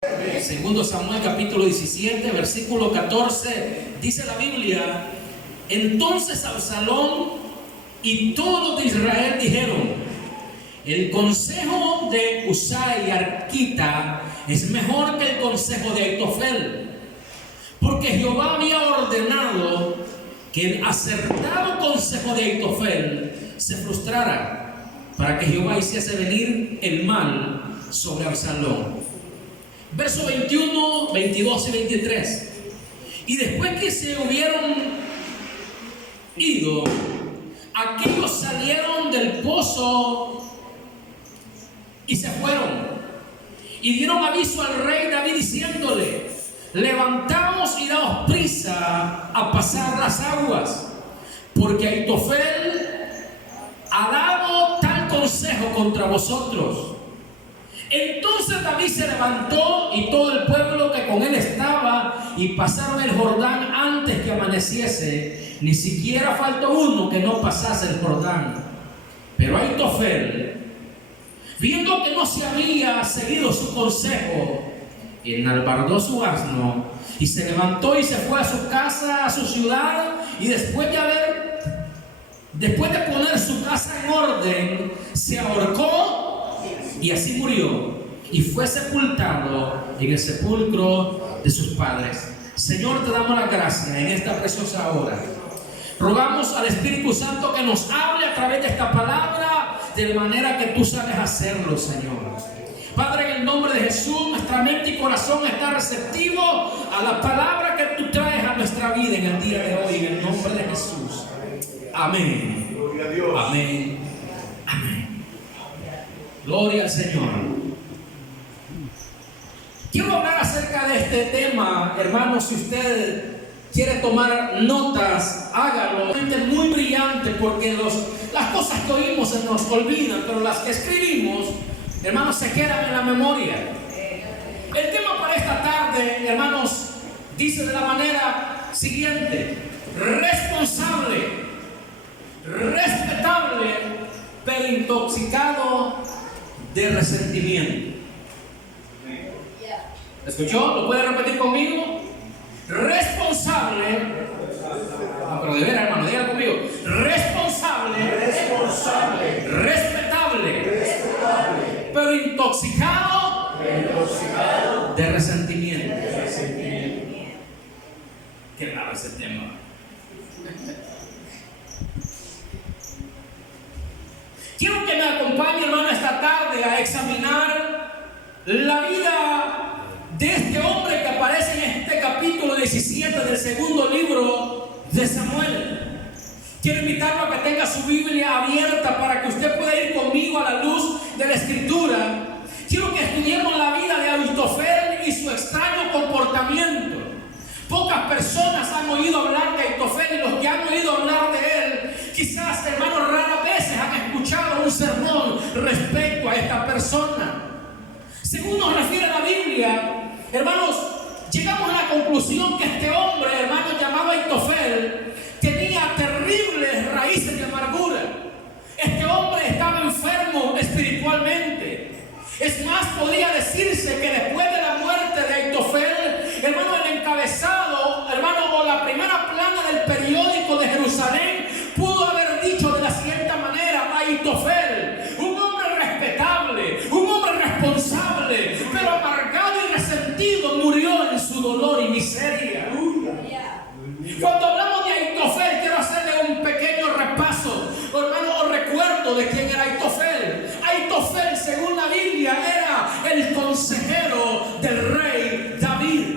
Segundo Samuel capítulo 17, versículo 14, dice la Biblia: entonces Absalón y todos los de Israel dijeron: el consejo de Husai y Arquita es mejor que el consejo de Aitofel, porque Jehová había ordenado que el acertado consejo de Aitofel se frustrara, para que Jehová hiciese venir el mal sobre Absalón. Verso 21, 22 y 23. Y después que se hubieron ido, aquellos salieron del pozo y se fueron, y dieron aviso al rey David diciéndole: levantaos y daos prisa a pasar las aguas, porque Aitofel ha dado tal consejo contra vosotros. Entonces David se levantó y todo el pueblo que con él estaba, y pasaron el Jordán antes que amaneciese. Ni siquiera faltó uno que no pasase el Jordán. Pero Aitofel, viendo que no se había seguido su consejo, enalbardó su asno y se levantó y se fue a su casa, a su ciudad, y después de poner su casa en orden, se ahorcó y así murió, y fue sepultado en el sepulcro de sus padres. Señor, te damos la gracia en esta preciosa hora. Rogamos al Espíritu Santo que nos hable a través de esta palabra de la manera que tú sabes hacerlo, Señor. Padre, en el nombre de Jesús, nuestra mente y corazón está receptivo a la palabra que tú traes a nuestra vida en el día de hoy, en el nombre de Jesús. Amén. Gloria a Dios. Amén. Amén. Gloria al Señor. Quiero hablar acerca de este tema, hermanos. Si usted quiere tomar notas, hágalo. Es muy brillante, porque las cosas que oímos se nos olvidan, pero las que escribimos, hermanos, se quedan en la memoria. El tema para esta tarde, hermanos, dice de la manera siguiente: responsable, respetable, pero intoxicado de resentimiento. ¿Escuchó? ¿Lo puede repetir conmigo? Responsable. No, pero de veras, hermano, dígalo conmigo. Responsable, respetable, pero intoxicado de resentimiento. Qué raro ese tema. Quiero que me acompañe, hermano, esta tarde a examinar la vida de este hombre que aparece en este capítulo 17 del segundo libro de Samuel. Quiero invitarlo a que tenga su Biblia abierta para que usted pueda ir conmigo a la luz de la Escritura. Quiero que estudiemos la vida de Aitofel y su extraño comportamiento. Pocas personas han oído hablar de Aitofel, y los que han oído hablar de él, quizás, hermanos, raras veces han escuchado un sermón respecto a esta persona. Según nos refiere la Biblia, hermanos, llegamos a la conclusión que este hombre, hermano, llamado Aitofel, tenía terribles raíces de amargura. Este hombre estaba enfermo espiritualmente. Es más, podría decirse que después de la muerte de Aitofel, hermano, el encabezado, hermano, o la primera plana del periódico de Jerusalén pudo haber dicho de la siguiente manera: Aitofel, un hombre respetable, un hombre responsable, pero amargado y resentido, murió en su dolor y miseria. Cuando hablamos de Aitofel, quiero hacerle un pequeño repaso, hermano, o recuerdo de quién era Aitofel. Aitofel, según la Biblia, era el consejero del rey David.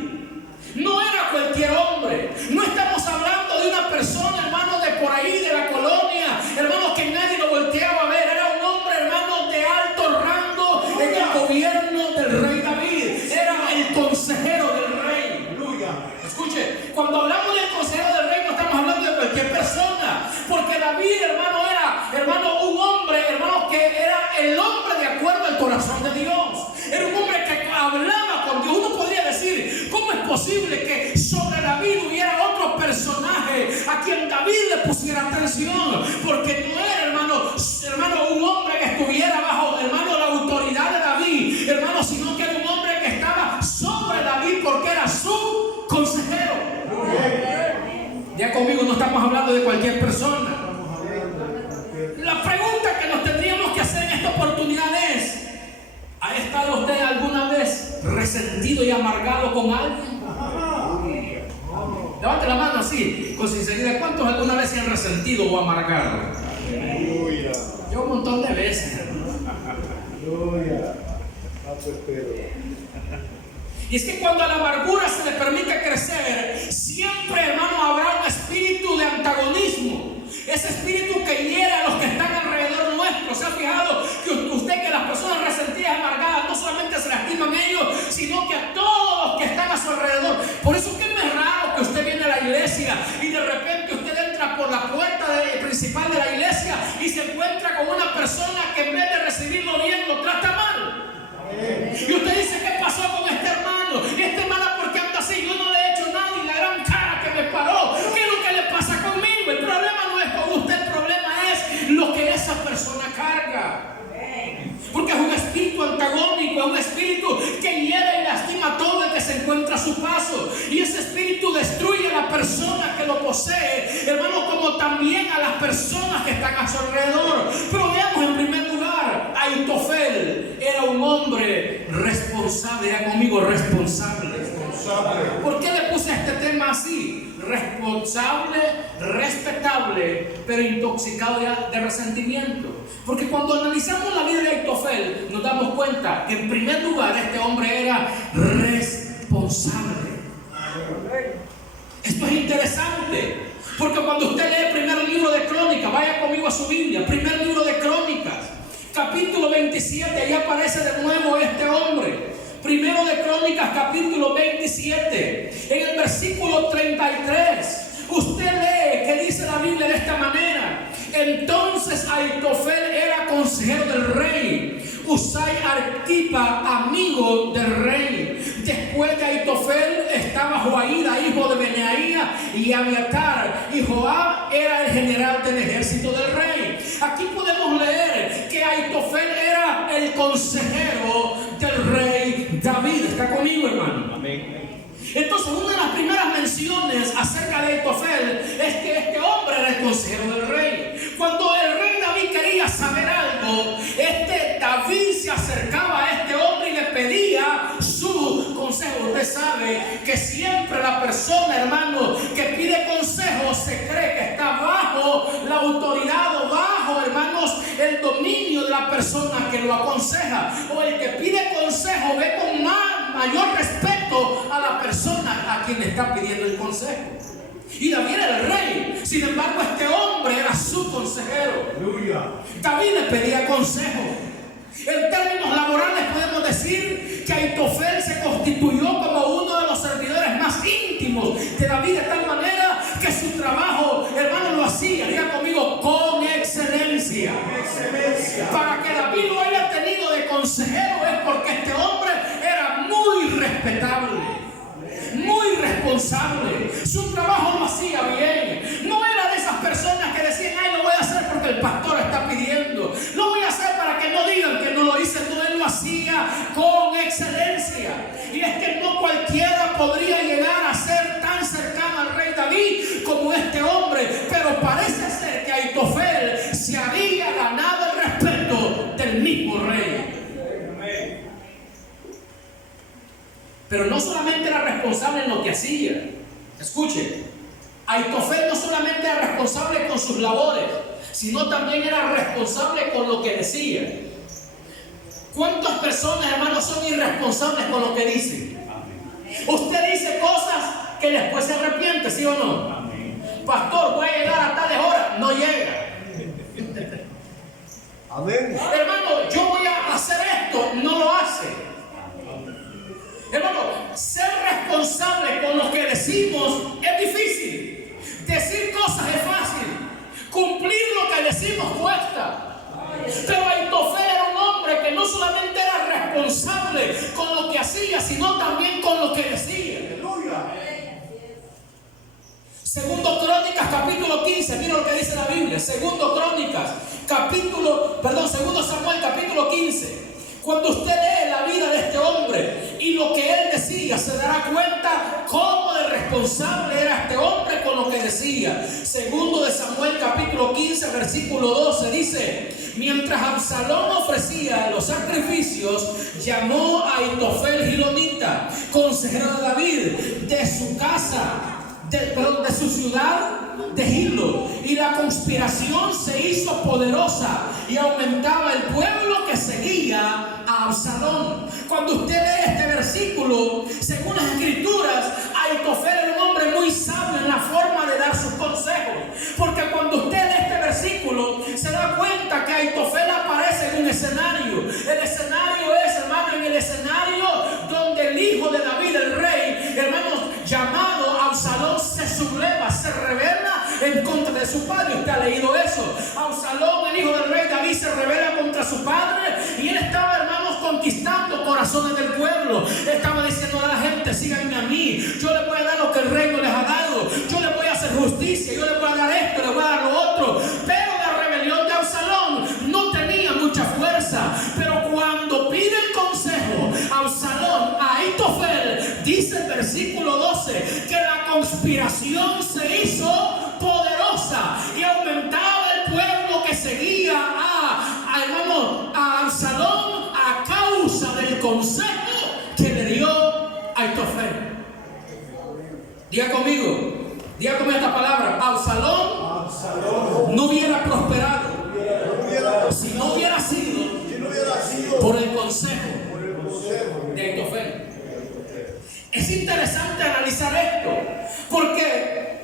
No era cualquier hombre. No estamos hablando de una persona, hermano, de por ahí, de la colonia, hermano, que nadie lo volteaba a ver. Era un hombre, hermano, de alto rango en el gobierno del rey David. Era el consejero del rey. Escuche, cuando hablamos del consejero del rey, no estamos hablando de cualquier persona, porque David, hermano, era, hermano, un hombre, hermano, que era el hombre de acuerdo al corazón de Dios. Era un hombre que hablaba con Dios. Uno podría decir: ¿cómo es posible que sobre David hubiera otro personaje a quien David le pusiera atención? Porque no era, hermano, un hombre que estuviera bajo, hermano, la autoridad de David, hermano, sino que era un hombre que estaba conmigo, no estamos hablando de cualquier persona. La pregunta que nos tendríamos que hacer en esta oportunidad es: ¿ha estado usted alguna vez resentido y amargado con alguien? Levante la mano así, con sinceridad. ¿Cuántos alguna vez se han resentido o amargado? Yo un montón de veces. Y es que cuando a la amargura se le permite crecer, siempre, hermano, habrá un espíritu de antagonismo. Ese espíritu que hiere a los que están alrededor nuestro. ¿Se ha fijado que usted, que las personas resentidas, amargadas, no solamente se lastiman ellos, sino que a todos los que están a su alrededor? Por eso que no es raro que usted viene a la iglesia y de repente usted entra por la puerta principal de la iglesia y se encuentra con una persona que en vez de recibirlo bien, lo trata mal. Y usted dice: ¿qué pasó con este hermano? Y esta hermana, ¿por qué anda así? Yo no le he hecho nada y la gran cara que me paró. ¿Qué es lo que le pasa conmigo? El problema no es con usted, el problema es lo que esa persona carga. Porque es un espíritu antagónico, es un espíritu que hiere y lastima a todo el que se encuentra a su paso. Y ese espíritu destruye a la persona que lo posee, hermano, como también a las personas que están a su alrededor. Pero veamos en primer lugar, Ahitofel era un hombre responsable. Era conmigo, responsable. ¿Por qué le puse este tema así? Responsable, respetable, pero intoxicado de resentimiento. Porque cuando analizamos la vida de Ahitofel, nos damos cuenta que en primer lugar este hombre era responsable. Esto es interesante, porque cuando usted lee el primer libro de Crónicas, vaya conmigo a su Biblia, primer libro de Crónicas, capítulo 27, ahí aparece de nuevo este hombre. Primero de Crónicas, capítulo 27, en el versículo 33, usted lee que dice la Biblia de esta manera: entonces Ahitofel era consejero del rey, Husai Arquipa, amigo del rey. Después de Ahitofel estaba Joaída, hijo de Benaía, y Abiatar, y Joab era el general del ejército del rey. Aquí podemos leer que Ahitofel era el consejero del rey David. ¿Está conmigo, hermano? Amén. Entonces, una de las primeras menciones acerca de Ahitofel es que este hombre era el consejero del rey. Cuando el rey David quería saber algo, David se acercaba a este hombre y le pedía su consejo. Usted sabe que siempre la persona, hermano, que pide consejo se cree que está bajo la autoridad o bajo, hermanos, el dominio de la persona que lo aconseja. O el que pide consejo ve con mayor respeto a la persona a quien le está pidiendo el consejo. Y David era el rey, sin embargo este hombre era su consejero. David le pedía consejo. En términos laborales podemos decir que Ahitofel se constituyó como uno de los servidores más íntimos de David, de tal manera que su trabajo, hermano, lo hacía, diga conmigo, con excelencia. Para que David lo haya tenido de consejero es porque este hombre era muy respetable, muy responsable. Su trabajo lo hacía bien. No era de esas personas que decían: ay, lo voy a hacer porque el pastor está pidiendo, lo voy a hacer para que no digan que no lo hice. No, él lo hacía con excelencia. Y es que no cualquiera podría llegar a ser tan cercano al rey David como este hombre. Pero parece ser que Ahitofel se había ganado el respeto del mismo rey. Pero no solamente era responsable en lo que hacía. Escuche, Ahitofel no solamente era responsable con sus labores, sino también era responsable con lo que decía. ¿Cuántas personas, hermanos, son irresponsables con lo que dicen? Usted dice cosas que después se arrepiente, ¿sí o no? Pastor, voy a llegar a tales horas, no llega. Amén. Hermano, yo voy a hacer esto, no lo hace. Hermano, ser responsable con lo que decimos es difícil. Decir cosas es fácil. Cumplir lo que decimos cuesta. Pero Ahitofel era un hombre que no solamente era responsable con lo que hacía, sino también con lo que decía. Segundo Crónicas, capítulo 15. Mira lo que dice la Biblia. Segundo Samuel, capítulo 15. Cuando usted lee la vida de este hombre y lo que él decía, se dará cuenta cómo de responsable era este hombre con lo que decía. Segundo de Samuel capítulo 15 versículo 12 dice: mientras Absalón ofrecía los sacrificios, llamó a Ahitofel Gilonita, consejero de David, de su casa, de su ciudad de Gilo, y la conspiración se hizo poderosa y aumentaba el pueblo que seguía a Absalón. Cuando usted lee este versículo, según las escrituras, Ahitofel era un hombre muy sabio en la forma de dar sus consejos, porque cuando usted lee este versículo se da cuenta que Ahitofel aparece en un escenario. El escenario es, hermano, en el escenario donde el hijo de David, el rey, hermanos, llamado Absalón, se subleva, se revela en contra de su padre. Usted ha leído eso. Absalón, el hijo del rey David, se revela contra su padre, y él estaba, hermanos, conquistando corazones del pueblo. Estaba diciendo a la gente: síganme a mí, yo les voy a dar lo que el reino les ha dado, yo les voy a hacer justicia, yo les voy a dar esto, les voy a dar lo otro. Pero la rebelión de Absalón no tenía mucha fuerza. Pero cuando pide el consejo Absalón a Ahitofel, dice el versículo 12 que la conspiración se hizo poderosa y aumentaba el pueblo que seguía a Absalón a causa del consejo que le dio Ahitofel. Diga conmigo esta palabra: Absalón no hubiera prosperado si no hubiera sido por el consejo de Ahitofel. Es interesante analizar esto, porque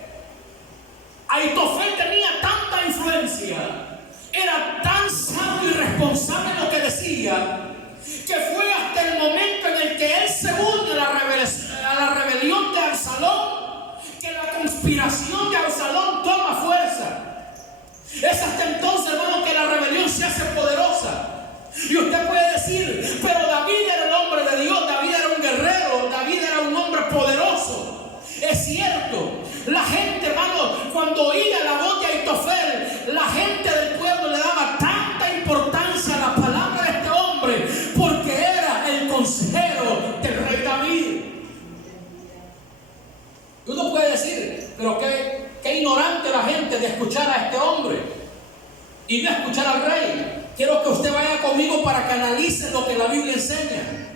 Ahitofel tenía tanta influencia, era tan sabio y responsable en lo que decía, que fue hasta el momento en el que él se une a la rebelión de Absalón, que la conspiración de Absalón toma fuerza. Es hasta entonces, hermano, que la rebelión se hace poderosa. Y usted puede decir: pero David era el hombre de Dios, David era un guerrero, David era un hombre poderoso. Es cierto, la gente, hermano, cuando oía la voz de Ahitofel, la gente del pueblo le daba tanta importancia a la palabra de este hombre, porque era el consejero del rey David. Uno puede decir: pero qué ignorante la gente de escuchar a este hombre y no escuchar al rey. Quiero que usted vaya conmigo para que analice lo que la Biblia enseña.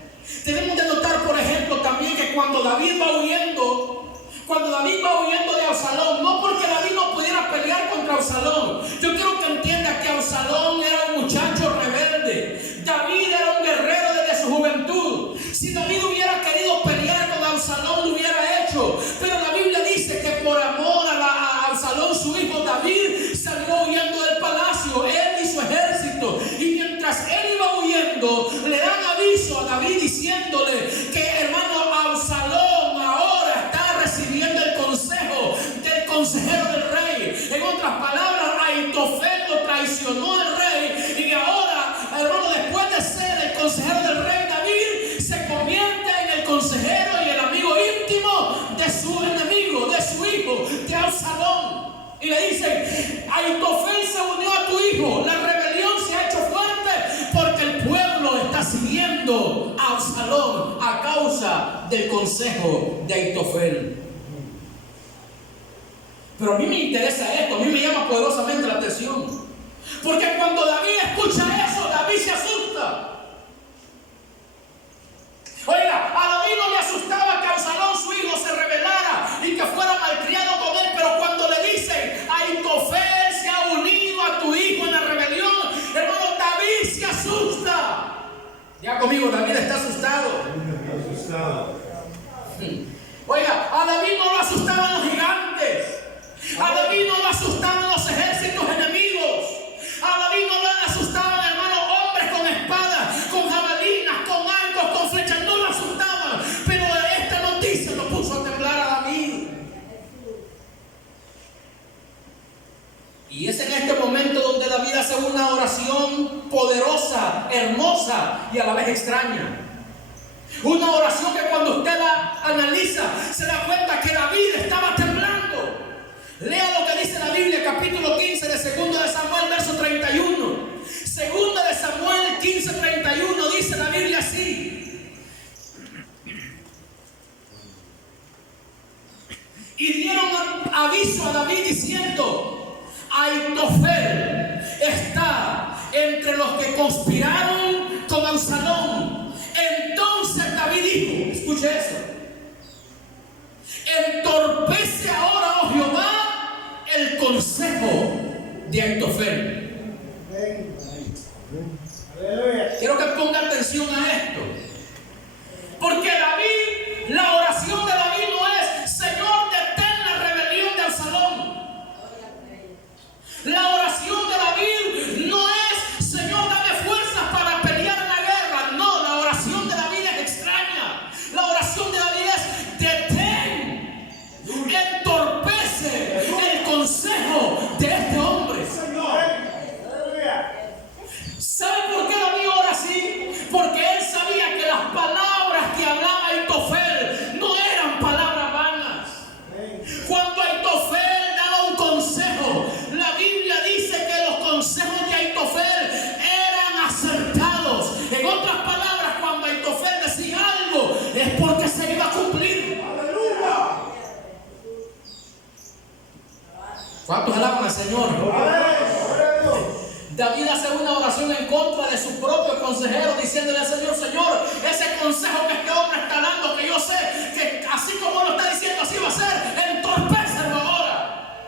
Tenemos de notar, por ejemplo, también que cuando David va huyendo de Absalón, no porque David no pudiera pelear contra Absalón. Yo quiero que entienda que Absalón era un muchacho rebelde. David era un guerrero desde su juventud. Si David hubiera querido pelear con Absalón, lo hubiera hecho. Pero la Biblia dice que por amor a Absalón, su hijo David salió huyendo del palacio, él y su ejército. Y mientras él iba huyendo, le dan aviso a David diciéndole que, hermano, Absalón ahora está recibiendo el consejo del consejero del rey. En otras palabras, Ahitofel lo traicionó al rey, y ahora, hermano, después de ser el consejero del rey, David se convierte en el consejero y el amigo íntimo de su enemigo, de su hijo, de Absalón. Y le dicen: Ahitofel se unió a tu hijo, la rebelión se ha hecho fuerte porque el pueblo está siguiendo a Absalón a causa del consejo de Ahitofel. Pero a mí me interesa esto, a mí me llama poderosamente la atención, porque cuando David escucha eso, David se asusta. Oiga, a David no le asustaba que Absalón, su hijo, se rebelara y que fuera malcriado con él, pero cuando le dicen: Ahitofel se ha unido a tu hijo en la rebelión, hermano, David se asusta. Ya conmigo, David está asustado. Oiga, a David no lo asustaban los gigantes, a David no lo asustaban los ejércitos enemigos, a David no le asustaban, hermano, hombres con espadas, con jabalinas, con arcos, con flechas, no lo asustaban. Pero esta noticia lo puso a temblar a David. Y es en este momento donde David hace una oración poderosa, hermosa y a la vez extraña. Una oración que cuando usted la analiza se da cuenta que David estaba temblando. Lea lo que dice la Biblia, capítulo 15 de 2 de Samuel, verso 31. 2 de Samuel 15:31 dice la Biblia así: y dieron a aviso a David diciendo: Aitofel está entre los que conspiraron con Absalón. Entonces David dijo, escuche eso: entorpece ahora, oh Jehová, el consejo de Aitofel. Quiero que ponga atención a esto, porque David, la oración de David no es: Señor, detén la rebelión de Absalón. La oración de David no es: Señor, dame fuerzas para pelear en la guerra. No, la oración de David es extraña. La oración de David es: detén, entorpece el consejo de este hombre. ¿Sabe por qué David ora así? Porque él sabía que las palabras que hablaba Aitofel no eran palabras vanas. Cuando Aitofel daba un consejo, la Biblia dice que los consejos de Aitofel eran acertados. En otras palabras, cuando Aitofel decía algo, es porque se iba a cumplir. ¿Cuántos alaban al Señor? David hace una oración en contra de su propio consejero, diciéndole al Señor: Señor, ese consejo que este hombre está dando, que yo sé que así como lo está diciendo, así va a ser, entorpécelo ahora.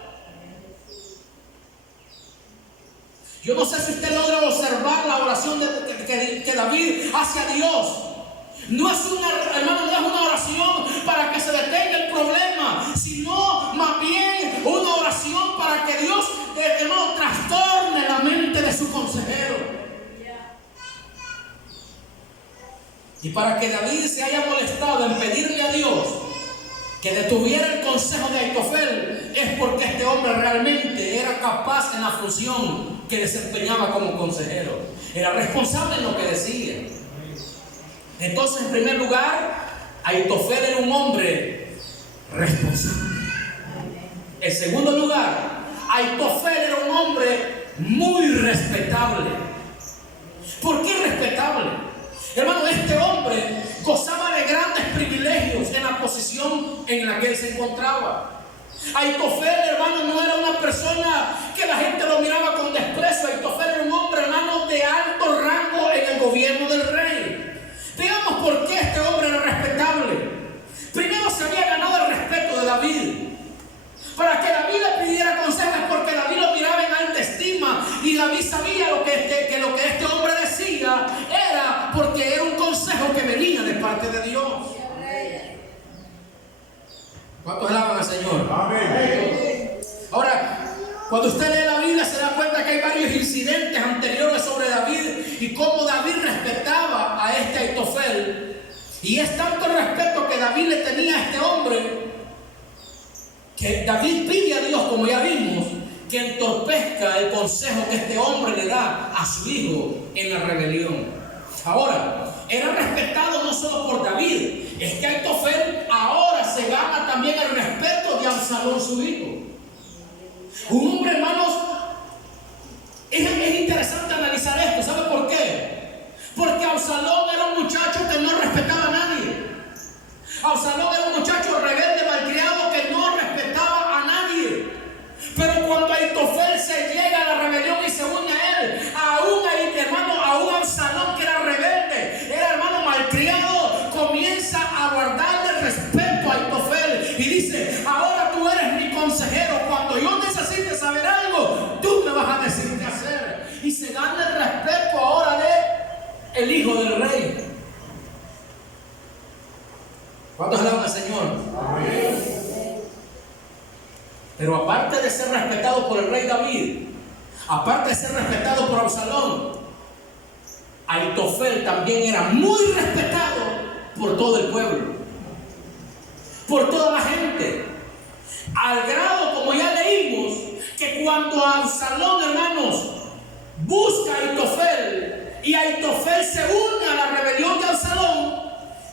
Yo no sé si usted logra observar la oración que David hace a Dios. No es una oración para que se detenga el problema, sino más bien una oración para que Dios no trastorne la mente de su consejero. Y para que David se haya molestado en pedirle a Dios que detuviera el consejo de Aitofel, es porque este hombre realmente era capaz en la función que desempeñaba como consejero. Era responsable en lo que decía. Entonces, en primer lugar, Aitofel era un hombre responsable. En segundo lugar, Aitofel era un hombre muy respetable. ¿Por qué respetable? Hermano, este hombre gozaba de grandes privilegios en la posición en la que él se encontraba. Aitofel, hermano, no era una persona que la gente lo miraba con desprecio. Aitofel era un hombre, hermano, de alto rango en el gobierno del rey. Veamos por qué este hombre era respetable. Primero, se había ganado el respeto de David. Para que David le pidiera consejos, porque David lo miraba en alta estima, y David sabía lo que este hombre decía era porque era un consejo que venía de parte de Dios. ¿Cuántos alaban al Señor? Amén. Ahora, cuando usted lee la Biblia, se da cuenta que hay varios incidentes anteriores sobre David y cómo David respetaba a este Aitofel. Y es tanto el respeto que David le tenía a este hombre, que David pide a Dios, como ya vimos, que entorpezca el consejo que este hombre le da a su hijo en la rebelión. Ahora, era respetado no solo por David, es que Aitofel ahora se gana también el respeto de Absalón, su hijo. Un hombre, hermanos, es interesante analizar esto. ¿Sabe por qué? Porque Absalón era un muchacho que no respetaba a nadie. Absalón era un muchacho rebelde, malcriado, que no respetaba a nadie. Pero cuando Aitofel se llega a la rebelión y se une a él, aún Absalón, que era rebelde, era hermano malcriado, comienza a guardarle el respeto a Aitofel y dice: ahora tú eres mi consejero, cuando yo necesite saber algo, tú me vas a decir qué hacer. Y se gana el respeto ahora de el hijo del rey. ¿Cuántos alaban al Señor? Amén. Pero aparte de ser respetado por el rey David, aparte de ser respetado por Absalón, Aitofel también era muy respetado por todo el pueblo, por toda la gente, al grado, como ya leímos, que cuando Absalón, hermanos, busca a Aitofel y Aitofel se une a la rebelión de Absalón,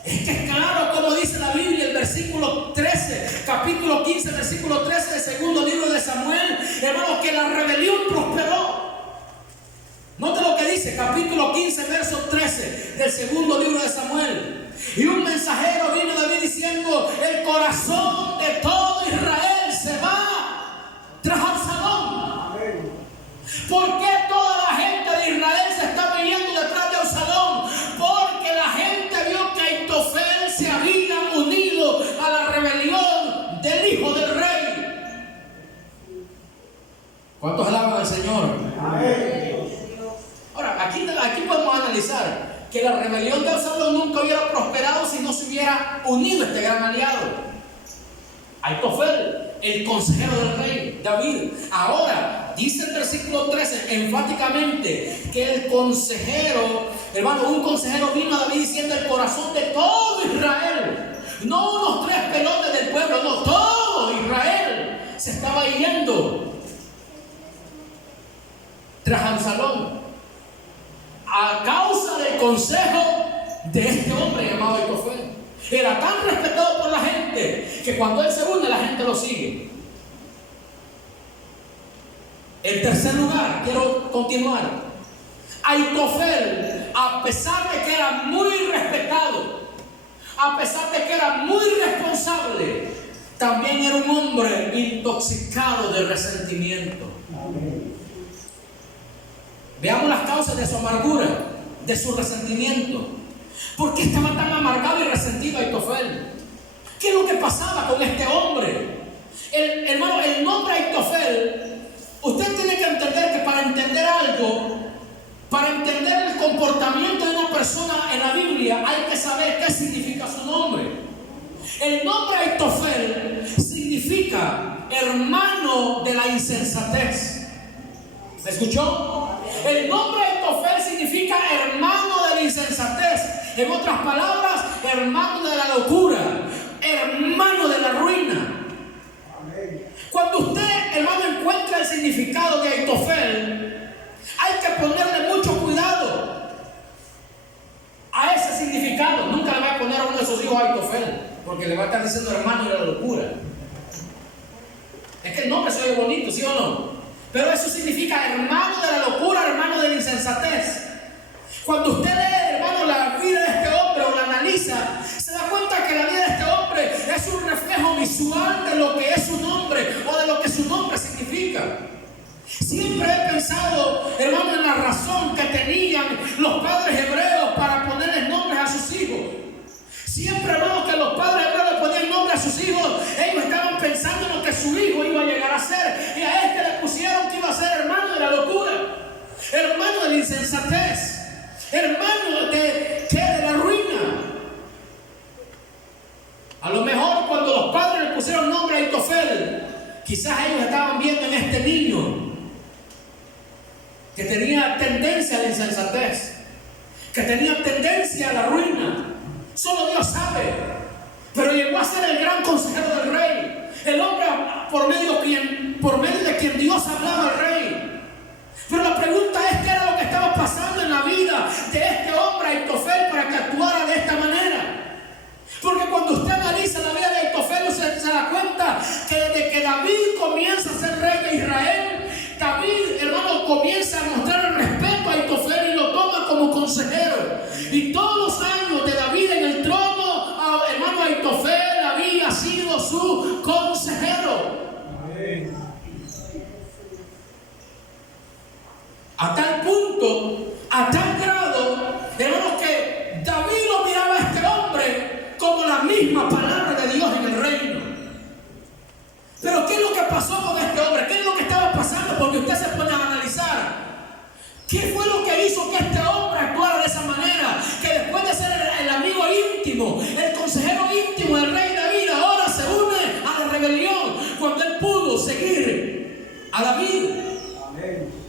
es que es claro, como dice la Biblia, el versículo 13, capítulo 15, versículo 13 del segundo libro de Samuel, hermanos, que la rebelión prosperó. Note lo que dice, capítulo 15, verso 13 del segundo libro de Samuel. Y un mensajero vino a David diciendo: el corazón de todo Israel se va unido este gran aliado. Aitofel, el consejero del rey David. Ahora, dice el versículo 13 enfáticamente que el consejero, hermano, un consejero vino a David diciendo el corazón de todo Israel. No unos 3 pelones del pueblo, no, todo Israel se estaba yendo tras Absalón a causa del consejo de este hombre llamado Aitofel. Era tan respetado por la gente que cuando él se une, la gente lo sigue. En tercer lugar, quiero continuar. Aitofel, a pesar de que era muy respetado, a pesar de que era muy responsable, también era un hombre intoxicado de resentimiento. Veamos las causas de su amargura, de su resentimiento. ¿Por qué estaba tan amargado y resentido Aitofel? ¿Qué es lo que pasaba con este hombre? Hermano, el nombre Aitofel, usted tiene que entender que para entender algo, para entender el comportamiento de una persona en la Biblia, hay que saber qué significa su nombre. El nombre Aitofel significa hermano de la insensatez. ¿Me escuchó? El nombre Aitofel significa hermano de la insensatez. En otras palabras, hermano de la locura, hermano de la ruina. Cuando usted, hermano, encuentra el significado de Aitofel, hay que ponerle mucho cuidado a ese significado. Nunca le va a poner a uno de sus hijos Aitofel, porque le va a estar diciendo hermano de la locura. Es que el nombre se oye bonito, ¿sí o no? Pero eso significa hermano de la locura, hermano de la insensatez. Cuando usted lee, hermano, la vida de este hombre o la analiza, se da cuenta que la vida de este hombre es un reflejo visual de lo que es su nombre o de lo que su nombre significa. Siempre he pensado, hermano, en la razón que tenían los padres hebreos para ponerles nombres a sus hijos. Siempre, hermano, que los padres hebreos le ponían nombre a sus hijos, ellos estaban pensando en lo que su hijo iba a llegar a ser. Y a este le pusieron que iba a ser hermano de la locura, hermano de la insensatez, hermano de la ruina. A lo mejor cuando los padres le pusieron nombre a Aitofel, quizás ellos estaban viendo en este niño que tenía tendencia a la insensatez, que tenía tendencia a la ruina. Solo Dios sabe. Pero llegó a ser el gran consejero del rey, el hombre por medio de quien Dios hablaba al rey. Pero la pregunta es: ¿qué era lo que estaba pasando en la vida de este hombre Aitofel para que actuara de esta manera? Porque cuando usted analiza la vida de Aitofel, usted se da cuenta que desde que David comienza a ser rey de Israel, David, hermano, comienza a mostrar el respeto a Aitofel y lo toma como consejero. Y todos los años de David en el trono, hermano, Aitofel había sido su consejero. Amén. A tal punto, a tal grado, hermanos, que David lo miraba a este hombre como la misma palabra de Dios en el reino. Pero ¿qué es lo que pasó con este hombre? ¿Qué es lo que estaba pasando? Porque usted se pone a analizar. ¿Qué fue lo que hizo que este hombre actuara de esa manera? Que después de ser el amigo íntimo, el consejero íntimo del rey David, ahora se une a la rebelión cuando él pudo seguir a David. Amén.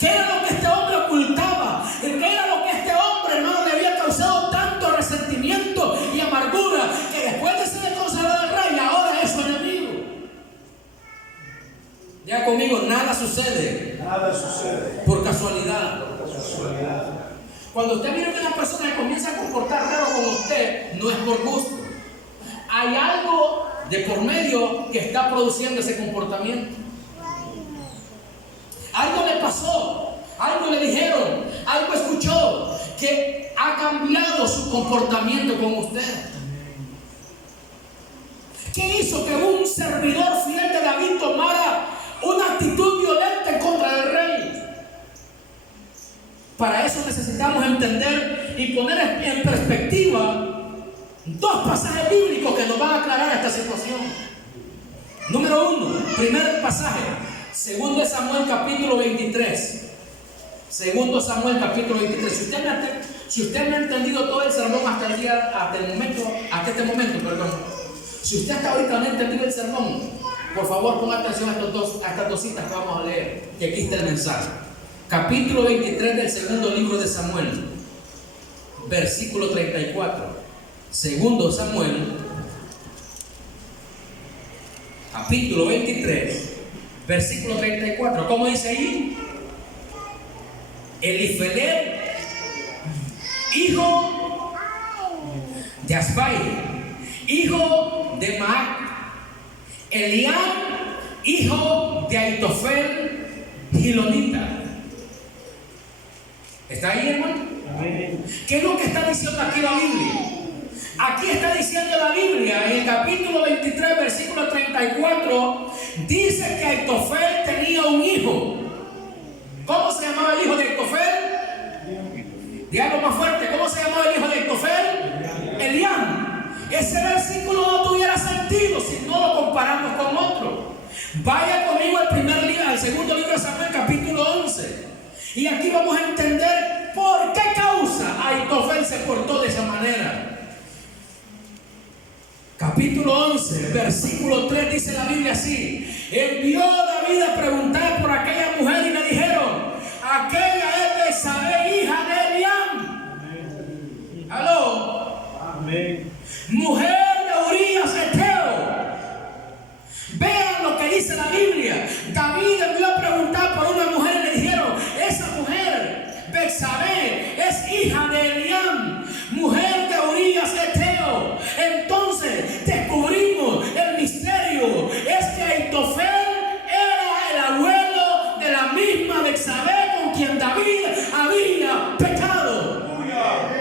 ¿Qué era lo que este hombre ocultaba? ¿Qué era lo que este hombre, hermano, le había causado tanto resentimiento y amargura que después de ser el consejero del rey, ahora es su enemigo? Ya conmigo, nada sucede. Nada sucede por casualidad. Cuando usted mira que una persona que comienza a comportar raro con usted, no es por gusto. Hay algo de por medio que está produciendo ese comportamiento. Algo le pasó, algo le dijeron, algo escuchó que ha cambiado su comportamiento con usted. ¿Qué hizo que un servidor fiel de David tomara una actitud violenta en contra del rey? Para eso necesitamos entender y poner en perspectiva dos pasajes bíblicos que nos van a aclarar esta situación. Número 1, primer pasaje, 2 Samuel capítulo 23. 2 Samuel capítulo 23. Si usted no ha entendido todo el sermón hasta este momento, si usted hasta ahorita no ha entendido el sermón, por favor ponga atención a estas dos citas que vamos a leer, que aquí está el mensaje. Capítulo 23 del segundo libro de Samuel, versículo 34. Segundo Samuel, capítulo 23, versículo 34. ¿Cómo dice ahí? Elifelet, hijo de Asbai, hijo de Maac, Eliam, hijo de Aitofel, Gilonita. ¿Está ahí, hermano? ¿Qué es lo que está diciendo aquí la Biblia? Aquí está diciendo la Biblia, en el capítulo 23, versículo 34, dice que Aitofel tenía un hijo. ¿Cómo se llamaba el hijo de Aitofel? Dígalo más fuerte. ¿Cómo se llamaba el hijo de Aitofel? Eliam. Ese versículo no tuviera sentido si no lo comparamos con otro. Vaya conmigo al segundo libro de Samuel, capítulo 11. Y aquí vamos a entender por qué causa Aitofel se portó de esa manera. Capítulo 11, versículo 3 dice la Biblia así: envió David a preguntar por aquella mujer y le dijeron: aquella es Betsabé, hija de Eliam. ¿Aló? Amén. Mujer de Urías Eteo. Vean lo que dice la Biblia. David envió a preguntar por una mujer y le dijeron: esa mujer, Betsabé, es hija de Eliam, mujer de Urías Eteo. Entonces descubrimos el misterio. Es que Aitofel era el abuelo de la misma Betsabé con quien David había pecado.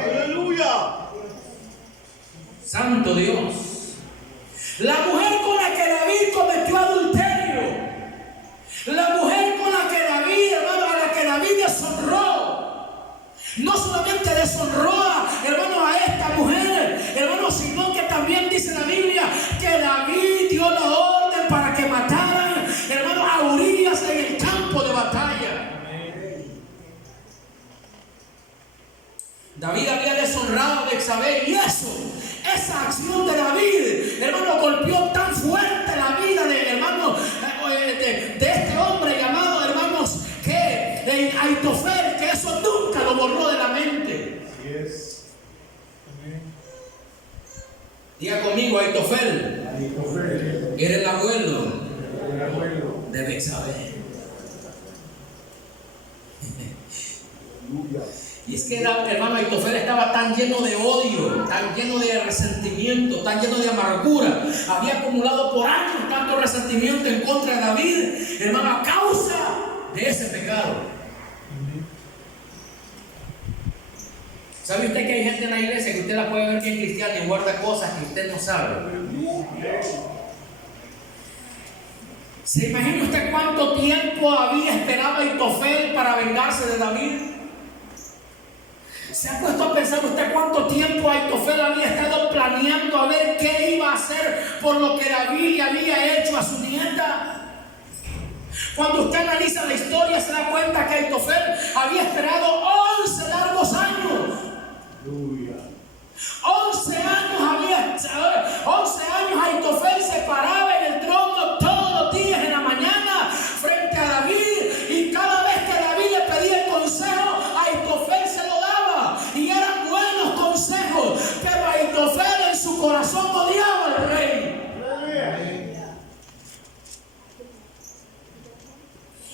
¡Aleluya! Santo Dios. La mujer con la que David cometió adulterio, la mujer con la que David, hermano, a la que David deshonró, no solamente deshonró a esta mujer, hermano, sino que también dice la Biblia que David dio la orden para que mataran, hermano, a Urías en el campo de batalla. David había deshonrado a Betsabé y esa acción de David, hermano, golpeó tan fuerte la vida de este hombre llamado, hermanos, de Aitofel, que eso nunca lo borró de la mente. Yes. Diga conmigo: Aitofel era el abuelo de Betsabé. Y es que, hermano, Aitofel estaba tan lleno de odio, tan lleno de resentimiento, tan lleno de amargura. Había acumulado por años tanto resentimiento en contra de David, hermano, a causa de ese pecado. ¿Sabe usted que hay gente en la iglesia que usted la puede ver bien cristiana y guarda cosas que usted no sabe? ¿Se imagina usted cuánto tiempo había esperado Aitofel para vengarse de David? ¿Se ha puesto a pensar usted cuánto tiempo Aitofel había estado planeando a ver qué iba a hacer por lo que David le había hecho a su nieta? Cuando usted analiza la historia se da cuenta que Aitofel había esperado 11 largos años. 11 años Aitofel se paraba en el trono todos los días en la mañana frente a David, y cada vez que David le pedía el consejo, Aitofel se lo daba y eran buenos consejos, pero Aitofel en su corazón odiaba al rey.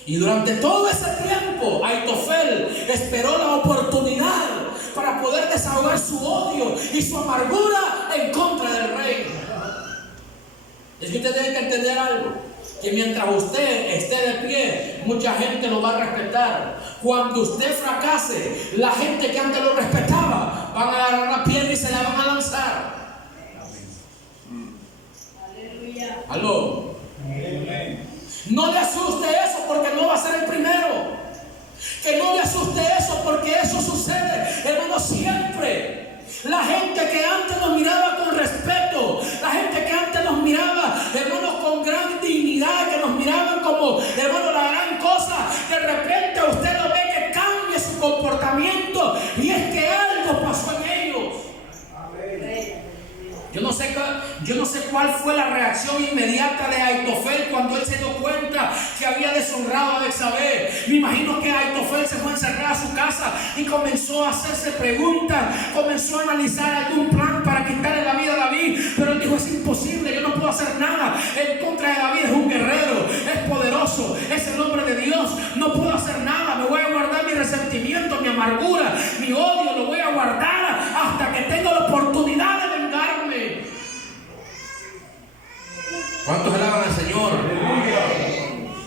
Y durante todo ese tiempo Aitofel esperó la oportunidad para poder desahogar su odio y su amargura en contra del rey. Es que usted tiene que entender algo, que mientras usted esté de pie, mucha gente lo va a respetar. Cuando usted fracase, la gente que antes lo respetaba van a agarrar la piedra y se la van a lanzar. Aleluya. Aló. No le asuste eso, porque no va a ser el primero. Que no le asuste eso, porque eso sucede, hermano, siempre. La gente que antes nos miraba con respeto, la gente que antes nos miraba, hermanos, con gran dignidad, que nos miraban como, hermano, la gran cosa, de repente usted lo ve que cambia su comportamiento, y es que algo Yo no sé cuál fue la reacción inmediata de Aitofel cuando él se dio cuenta que había deshonrado a Betsabé. Me imagino que Aitofel se fue a encerrar a su casa y comenzó a hacerse preguntas, comenzó a analizar algún plan para quitarle la vida a David, pero él dijo: es imposible, yo no puedo hacer nada en contra de David. Es un guerrero, es poderoso, es el hombre de Dios, no puedo hacer nada. Me voy a guardar mi resentimiento, mi amargura, mi odio, lo voy a guardar hasta que tenga la oportunidad de vengarme. ¿Cuántos alaban al Señor?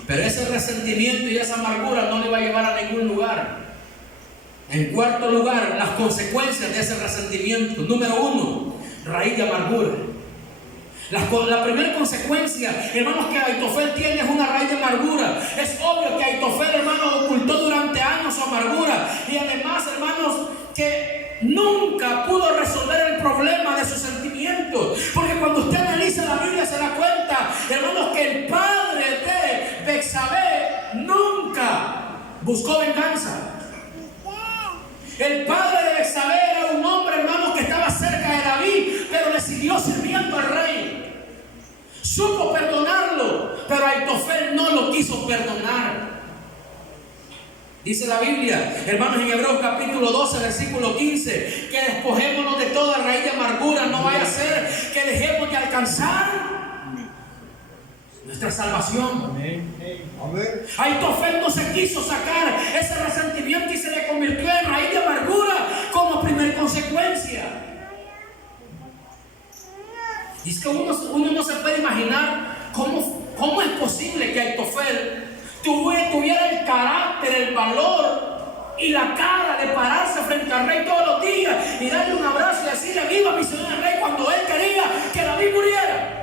Pero ese resentimiento y esa amargura no le va a llevar a ningún lugar. En cuarto lugar, las consecuencias de ese resentimiento. Número 1, raíz de amargura. La primera consecuencia, hermanos, que Aitofel tiene es una raíz de amargura. Es obvio que Aitofel, hermanos, ocultó durante años su amargura. Y además, hermanos, que nunca pudo resolver el problema de sus sentimientos. Porque cuando usted analiza la Biblia se da cuenta, hermanos, que el padre de Betsabé nunca buscó venganza. El padre de Betsabé era un hombre, hermanos, que estaba cerca de David, pero le siguió sirviendo al rey. Supo perdonarlo, pero Aitofel no lo quiso perdonar. Dice la Biblia, hermanos, en Hebreos capítulo 12, versículo 15, que despojémonos de toda raíz de amargura, no vaya a ser que dejemos de alcanzar nuestra salvación. Amén. Aitofel no se quiso sacar ese resentimiento y se le convirtió en raíz de amargura como primer consecuencia. Y es que uno no se puede imaginar cómo es posible que Aitofel tuviera el carácter, el valor y la cara de pararse frente al rey todos los días y darle un abrazo y decirle: viva mi señor el rey, cuando él quería que David muriera.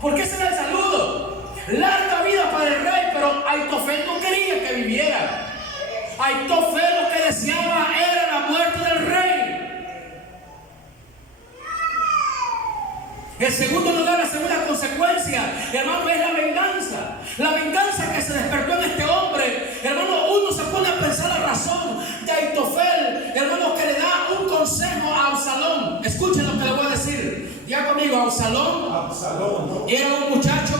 Porque ese era el saludo: larga vida para el rey. Pero Aitofel no quería que viviera. Aitofel lo que deseaba era la muerte del rey. En segundo lugar, la segunda consecuencia, hermano, es la venganza. La venganza que se despertó en este hombre. Hermano, uno se pone a pensar la razón de Aitofel, hermano, que le da un consejo a Absalón. Escuchen lo que le voy a decir. Ya conmigo, Absalón era un muchacho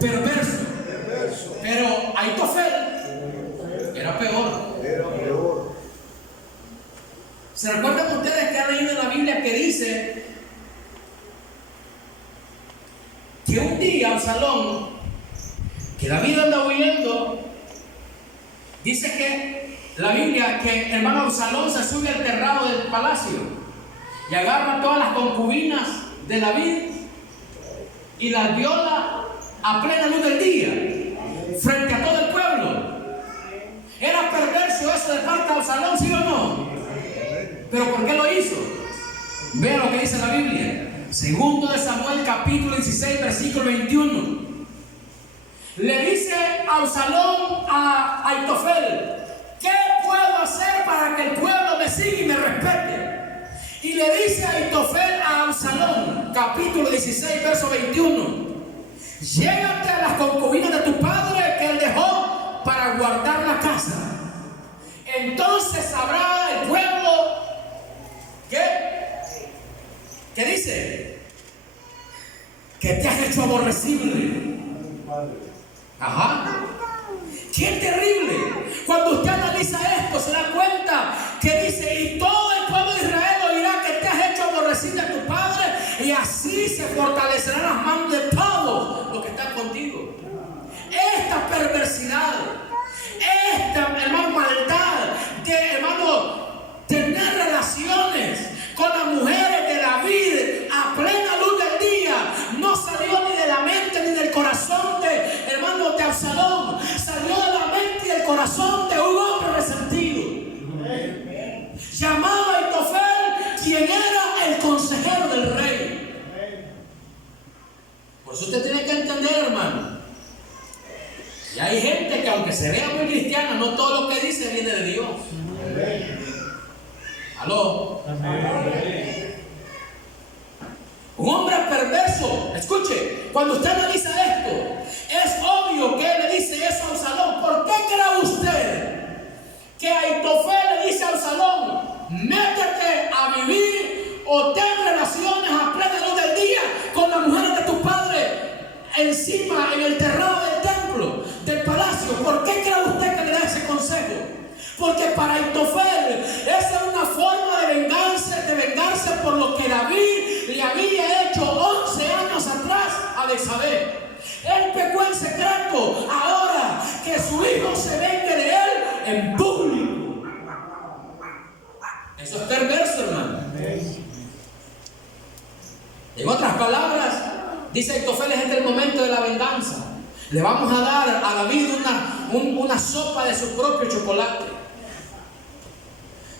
perverso. Pero Aitofel era peor. ¿Se recuerdan ustedes que han leído en la Biblia que dice que un día Absalón, que David anda huyendo, dice que la Biblia, que hermano Absalón se sube al terrado del palacio y agarra todas las concubinas de David y las viola a plena luz del día frente a todo el pueblo? ¿Era perverso eso de parte de Absalón, sí o no? ¿Pero por qué lo hizo? Vean lo que dice la Biblia. Segundo de Samuel capítulo 16 versículo 21. Le dice Absalón a Aitofel: ¿qué puedo hacer para que el pueblo me siga y me respete? Y le dice Aitofel a Absalón, capítulo 16 verso 21: llégate a las concubinas de tu padre que él dejó para guardar la casa. Entonces sabrá el pueblo ¿qué dice? Que te has hecho aborrecible. Ajá. ¡Qué terrible! Cuando usted analiza esto, se da cuenta que dice: y todo el pueblo de Israel oirá que te has hecho aborrecible a tu padre, y así se fortalecerán las manos de todos los que están contigo. Esta perversidad, esta, hermano, maldad de, hermano, tener relaciones con las mujeres de David a plena luz del día, no salió ni de la mente ni del corazón de, hermano, de Absalón. Salió de la mente y del corazón de un hombre resentido, llamado Aitofel, quien era el consejero del rey. Por eso usted tiene que entender, hermano, y hay gente que, aunque se vea muy cristiana, no todo lo que dice viene de Dios. ¿Aló? Un hombre perverso. Escuche, cuando usted analiza esto, es obvio que él le dice eso a Absalón. ¿Por qué cree usted que Aitofel le dice a Absalón: métete a vivir o ten encima en el terrado del templo, del palacio. ¿Por qué cree usted que le da ese consejo? Porque para Aitofel esa es una forma de vengarse por lo que David le había hecho 11 años atrás a Betsabé. Él pecó en secreto, ahora que su hijo se vengue de él en público. Eso es perverso, hermano. En otras palabras, dice Aitofel, este es el momento de la venganza. Le vamos a dar a David una sopa de su propio chocolate.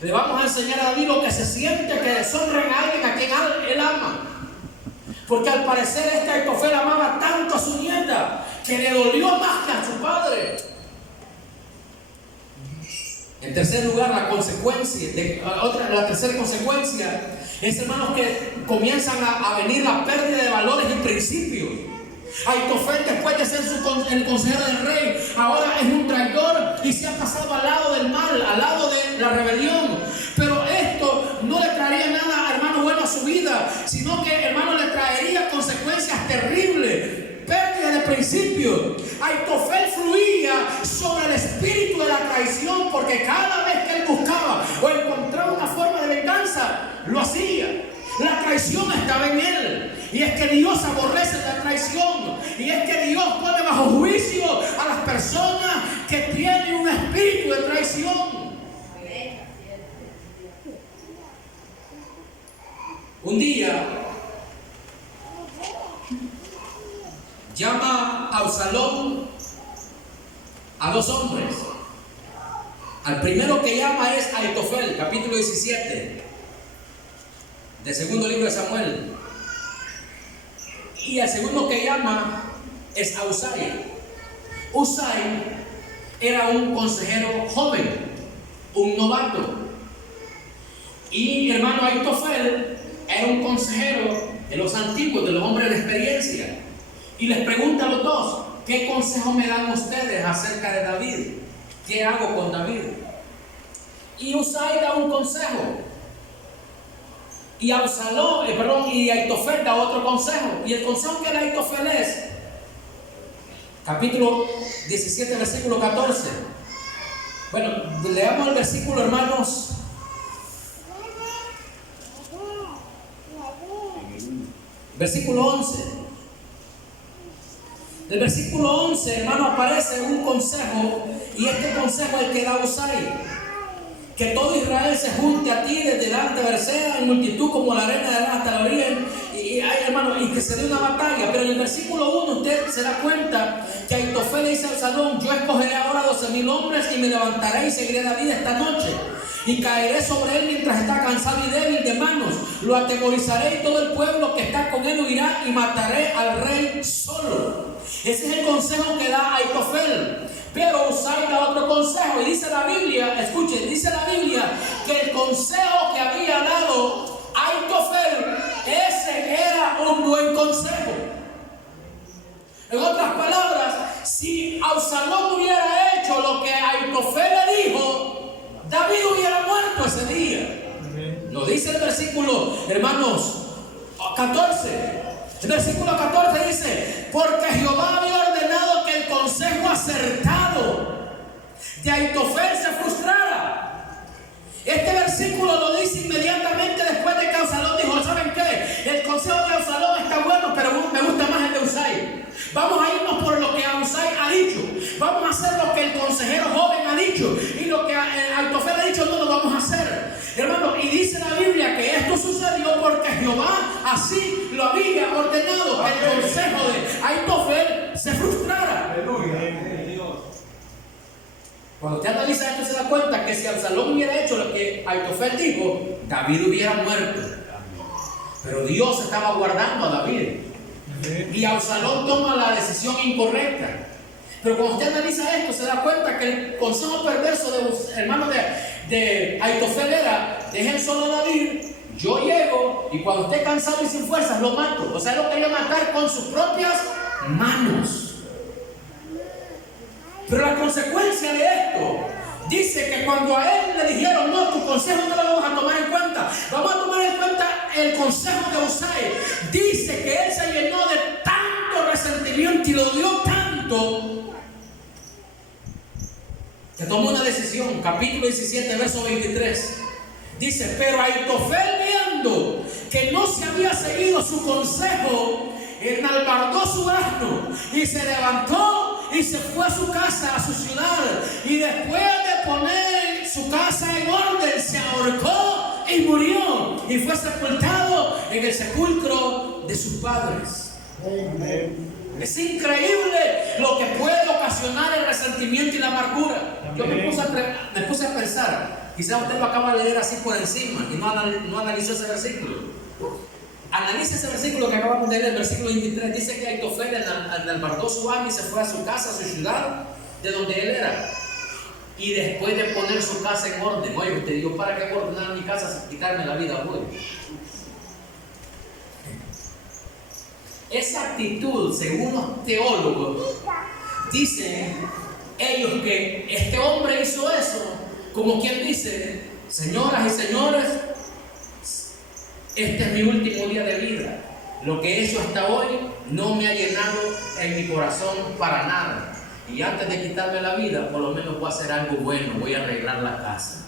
Le vamos a enseñar a David lo que se siente que deshonren a alguien a quien él ama. Porque al parecer este Aitofel amaba tanto a su nieta que le dolió más que a su padre. En tercer lugar, la tercera consecuencia es, hermanos, que comienzan a venir la pérdida de valores y principios. Aitofel, después de ser el consejero del rey, ahora es un traidor y se ha pasado al lado del mal, al lado de la rebelión. Pero esto no le traería nada, hermano, bueno a su vida, sino que, hermano, le traería consecuencias terribles, pérdida de principios. Aitofel fluía sobre el espíritu de la traición, porque cada vez que él buscaba o encontraba una forma de venganza, lo hacía. La traición estaba en él. Y es que Dios aborrece la traición. Y es que Dios pone bajo juicio a las personas que tienen un espíritu de traición. Un día llama a Absalón a dos hombres. Al primero que llama es Aitofel, capítulo 17 del segundo libro de Samuel. Y el segundo que llama es a Usai. Usai era un consejero joven, un novato. Y hermano, Aitofel era un consejero de los antiguos, de los hombres de experiencia. Y les pregunta a los dos: ¿qué consejo me dan ustedes acerca de David? ¿Qué hago con David? Y Usai da un consejo. Y Aitofel da otro consejo. Y el consejo que da Aitofel es, capítulo 17, versículo 14. Bueno, leamos el versículo, hermanos. Versículo 11. Del versículo 11, hermano, aparece un consejo. Y este consejo es el que da Usai: que todo Israel se junte a ti desde delante de Berseba en multitud como la arena de hasta la orilla, y que se dé una batalla. Pero en el versículo 1 usted se da cuenta que Aitofel le dice a Absalón: yo escogeré ahora 12,000 hombres y me levantaré y seguiré a David esta noche, y caeré sobre él mientras está cansado y débil de manos, lo atemorizaré y todo el pueblo que está con él huirá, y mataré al rey solo. Ese es el consejo que da Aitofel. Pero Usai da otro consejo, y dice la Biblia, escuchen, dice la Biblia que el consejo que había dado Aitofel, ese era un buen consejo. En otras palabras, si Absalón hubiera hecho lo que Aitofel le dijo, David hubiera muerto ese día. Lo dice el versículo, hermanos, 14. El versículo 14 dice: porque Jehová había ordenado que el consejo acertado de Aitofel se frustrara. Este versículo lo dice inmediatamente después de que Absalón dijo: ¿saben qué? El consejo de Absalón está bueno, pero me gusta más el de Usai. Vamos a irnos por lo que Usai ha dicho. Vamos a hacer lo que el consejero joven ha dicho. Y lo que Aitofel ha dicho no lo vamos a hacer. Hermano, y dice la Biblia que esto sucedió porque Jehová así lo había ordenado, que el consejo de Aitofel se frustrara. Cuando usted analiza esto, se da cuenta que si Absalón hubiera hecho lo que Aitofel dijo, David hubiera muerto. Pero Dios estaba guardando a David. Y Absalón toma la decisión incorrecta. Pero cuando usted analiza esto, se da cuenta que el consejo perverso de los hermanos de Aitofel era: dejen solo a David, yo llego y cuando esté cansado y sin fuerzas lo mato. O sea, él lo quería matar con sus propias manos. Pero la consecuencia de esto dice que cuando a él le dijeron: no, tu consejo no lo vamos a tomar en cuenta, vamos a tomar en cuenta el consejo de Usai, dice que él se llenó de tanto resentimiento resentimiento y lo odió tanto que tomó una decisión. Capítulo 17, verso 23. Dice: pero Aitofel, viendo que no se había seguido su consejo, enalbardó su asno y se levantó y se fue a su casa, a su ciudad, y después de poner su casa en orden, se ahorcó y murió, y fue sepultado en el sepulcro de sus padres. Es increíble lo que puede ocasionar el resentimiento y la amargura. Yo me puse a pensar, quizás usted lo acaba de leer así por encima y no analizó ese versículo. Analiza ese versículo que acabamos de leer, el versículo 23. Dice que Aitofel enalbardó su asno y se fue a su casa, a su ciudad, de donde él era. Y después de poner su casa en orden, oye, usted dijo: ¿para qué ordenar mi casa sin quitarme la vida hoy? Esa actitud, según los teólogos, dicen ellos que este hombre hizo eso como quien dice: señoras y señores, este es mi último día de vida. Lo que he hecho hasta hoy no me ha llenado en mi corazón para nada. Y antes de quitarme la vida, por lo menos voy a hacer algo bueno, voy a arreglar la casa.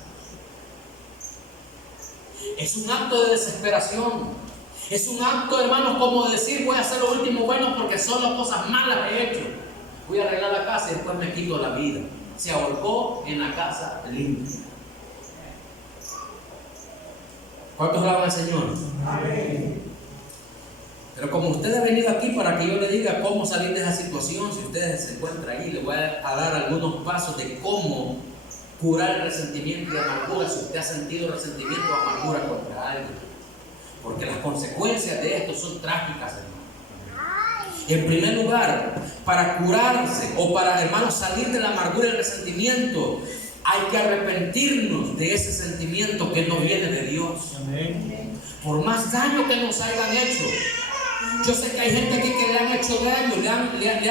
Es un acto de desesperación. Es un acto, hermanos, como decir: voy a hacer lo último bueno porque solo cosas malas he hecho. Voy a arreglar la casa y después me quito la vida. Se ahorcó en la casa limpia. ¿Cuántos alaban al Señor? Amén. Pero como usted ha venido aquí para que yo le diga cómo salir de esa situación, si usted se encuentra ahí, le voy a dar algunos pasos de cómo curar el resentimiento y amargura si usted ha sentido resentimiento o amargura contra alguien. Porque las consecuencias de esto son trágicas, hermano. En primer lugar, para curarse o para, hermanos, salir de la amargura y el resentimiento, hay que arrepentirnos de ese sentimiento que no viene de Dios. Amén. Por más daño que nos hayan hecho. Yo sé que hay gente aquí que le han hecho daño,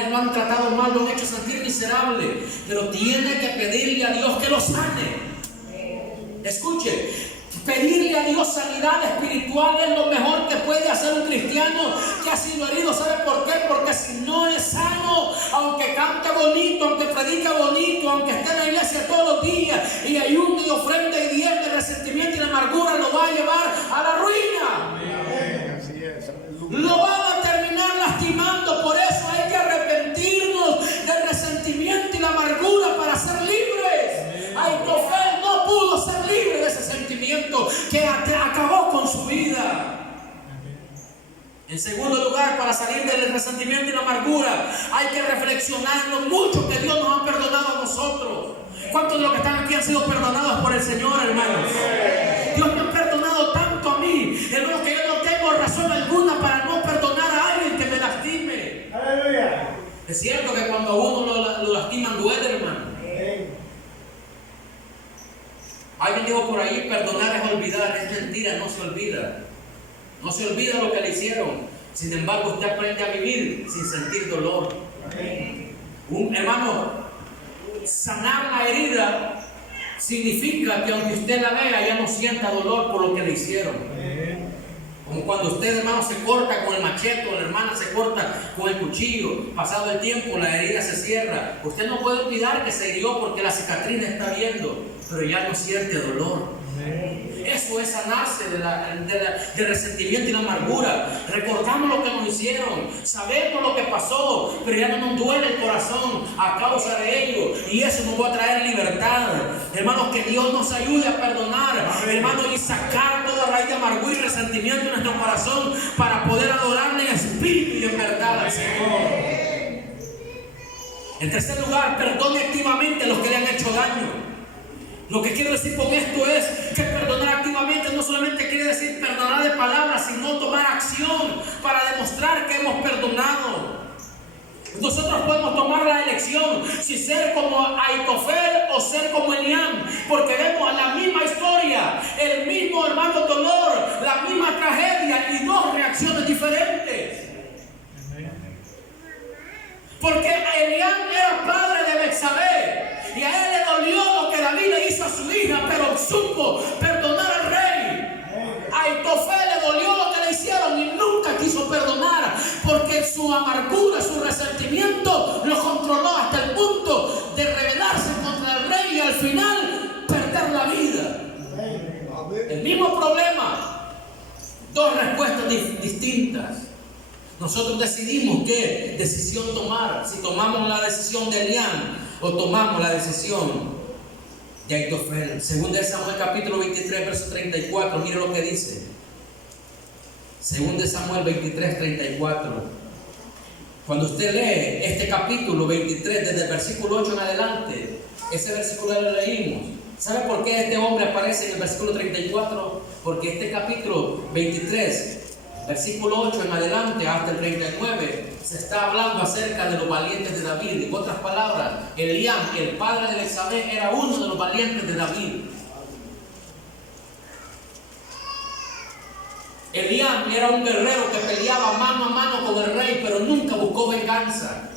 lo han tratado mal, lo han hecho sentir miserable, pero tiene que pedirle a Dios que lo sane. Escuche, pedirle a Dios sanidad espiritual es lo mejor que puede hacer un cristiano que ha sido herido. ¿Sabe por qué? Porque si no es sano, aunque cante bonito, aunque predique bonito, aunque esté en la iglesia todos los días y ayune y ofrenda y diezme, el resentimiento y la amargura lo va a llevar a la ruina. Amén. Así es. Lo van a terminar lastimando. Por eso hay que arrepentirnos del resentimiento y la amargura para ser libres. Aitofel no pudo ser libre de ese sentimiento que acabó con su vida. En segundo lugar, para salir del resentimiento y la amargura, hay que reflexionar lo mucho que Dios nos ha perdonado a nosotros. ¿Cuántos de los que están aquí han sido perdonados por el Señor, hermanos? Dios me ha perdonado tanto a mí, hermanos, que yo no tengo razón alguna para no perdonar a alguien que me lastime. ¡Aleluya! Es cierto que cuando a uno lo lastiman duele, hermano. Alguien dijo por ahí: perdonar es olvidar. Es mentira, no se olvida. No se olvida lo que le hicieron. Sin embargo, usted aprende a vivir sin sentir dolor. Hermano, sanar la herida significa que aunque usted la vea, ya no sienta dolor por lo que le hicieron. Como cuando usted, hermano, se corta con el machete, o la hermana se corta con el cuchillo, pasado el tiempo la herida se cierra. Usted no puede olvidar que se hirió porque la cicatriz está viendo, pero ya no siente dolor. Eso es sanarse del resentimiento y la amargura. Recordamos lo que nos hicieron, sabemos lo que pasó, pero ya no nos duele el corazón a causa de ello, y eso nos va a traer libertad. Hermanos, que Dios nos ayude a perdonar, hermanos, y sacar toda raíz de amargura y resentimiento en nuestro corazón para poder adorarle en espíritu y en verdad al Señor. En tercer lugar, perdone activamente a los que le han hecho daño. Lo que quiero decir con esto es que perdonar activamente no solamente quiere decir perdonar de palabras, sino tomar acción para demostrar que hemos perdonado. Nosotros podemos tomar la elección si ser como Aitofel o ser como Eliam, porque vemos la misma historia, el mismo, hermano, dolor, la misma tragedia y dos reacciones diferentes. Porque Eliam era padre de Betsabé y a él le dolió lo que David le hizo a su hija, pero supo perdonar al rey. A Aitofel le dolió lo que le hicieron y nunca quiso perdonar, porque su amargura, su resentimiento lo controló hasta el punto de rebelarse contra el rey y al final perder la vida. El mismo problema, dos respuestas distintas. Nosotros decidimos qué decisión tomar, si tomamos la decisión de Eliam o tomamos la decisión de Aitofel. Según de Samuel capítulo 23 verso 34, mire lo que dice. Según de Samuel 23, 34. Cuando usted lee este capítulo 23 desde el versículo 8 en adelante, ese versículo lo leímos. ¿Sabe por qué este hombre aparece en el versículo 34? Porque este capítulo 23, versículo 8 en adelante hasta el 39, se está hablando acerca de los valientes de David. En otras palabras, Eliam, el padre de Betsabé, era uno de los valientes de David. Eliam era un guerrero que peleaba mano a mano con el rey, pero nunca buscó venganza.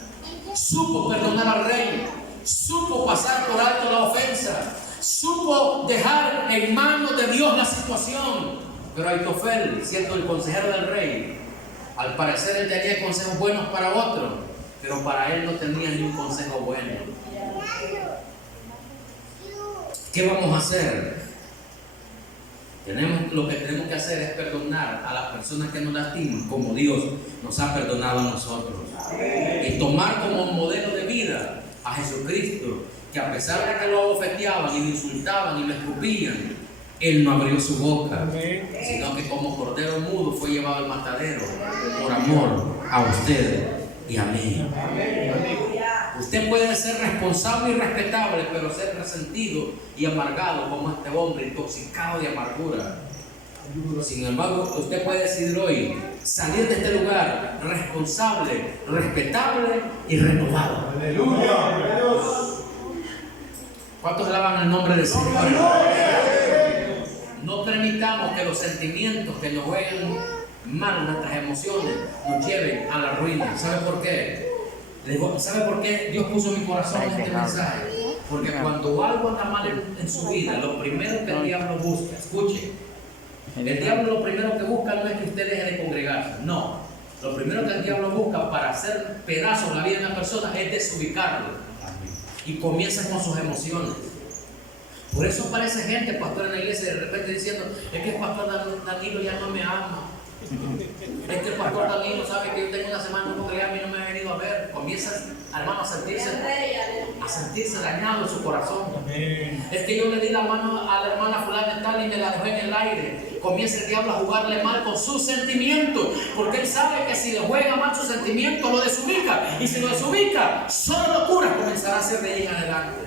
Supo perdonar al rey, supo pasar por alto la ofensa, supo dejar en manos de Dios la situación. Pero Aitofel, siendo el consejero del rey, al parecer él tenía consejos buenos para otros, pero para él no tenía ni un consejo bueno. ¿Qué vamos a hacer? Lo que tenemos que hacer es perdonar a las personas que nos lastiman, como Dios nos ha perdonado a nosotros. Y tomar como modelo de vida a Jesucristo, que a pesar de que lo abofeteaban y lo insultaban y lo escupían, Él no abrió su boca, sino que como cordero mudo fue llevado al matadero por amor a usted y a mí. Usted puede ser responsable y respetable, pero ser resentido y amargado como este hombre, intoxicado de amargura. Sin embargo, usted puede decidir hoy salir de este lugar responsable, respetable y renovado. ¡Aleluya! ¿Cuántos alaban el nombre del Señor? No permitamos que los sentimientos que nos jueguen mal, nuestras emociones, nos lleven a la ruina. ¿Sabe por qué? ¿Sabe por qué Dios puso en mi corazón este mensaje? Porque cuando algo anda mal en su vida, lo primero que el diablo busca, escuche, el diablo lo primero que busca no es que usted deje de congregarse, no. Lo primero que el diablo busca para hacer pedazos la vida de una persona es desubicarlo. Y comienza con sus emociones. Por eso aparece gente, pastor, en la iglesia de repente diciendo: es que el pastor Danilo ya no me ama. Es que el pastor Danilo sabe que yo tengo una semana en congregar y no me ha venido a ver. Comienza, hermano, a sentirse dañado en su corazón. Es que yo le di la mano a la hermana fulana tal y me la dejé en el aire. Comienza el diablo a jugarle mal con sus sentimientos, porque él sabe que si le juega mal sus sentimientos lo desubica, y si lo desubica, solo locura comenzará a hacer de ahí en adelante.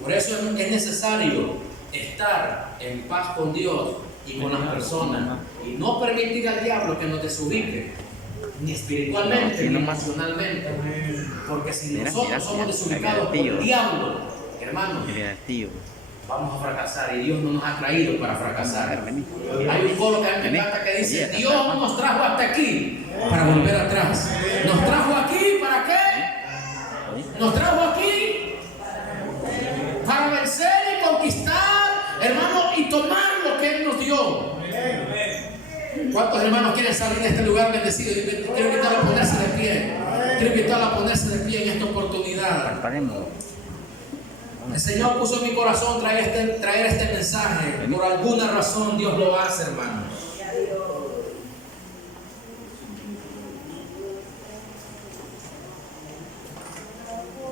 Por eso es necesario estar en paz con Dios y con las personas, y no permitir al diablo que nos desubique, ni espiritualmente ni emocionalmente, porque si nosotros somos desubicados por el diablo, hermanos, vamos a fracasar, y Dios no nos ha traído para fracasar. Hay un coro que a mí me encanta que dice: Dios no nos trajo hasta aquí para volver atrás. Nos trajo aquí, ¿para qué? Nos trajo aquí para vencer y conquistar, hermano, y tomar lo que Él nos dio. ¿Cuántos hermanos quieren salir de este lugar bendecido? Quiero invitarlo a ponerse de pie. Quiero invitarlo a ponerse de pie en esta oportunidad. El Señor puso en mi corazón traer este mensaje. Por alguna razón Dios lo hace, hermanos.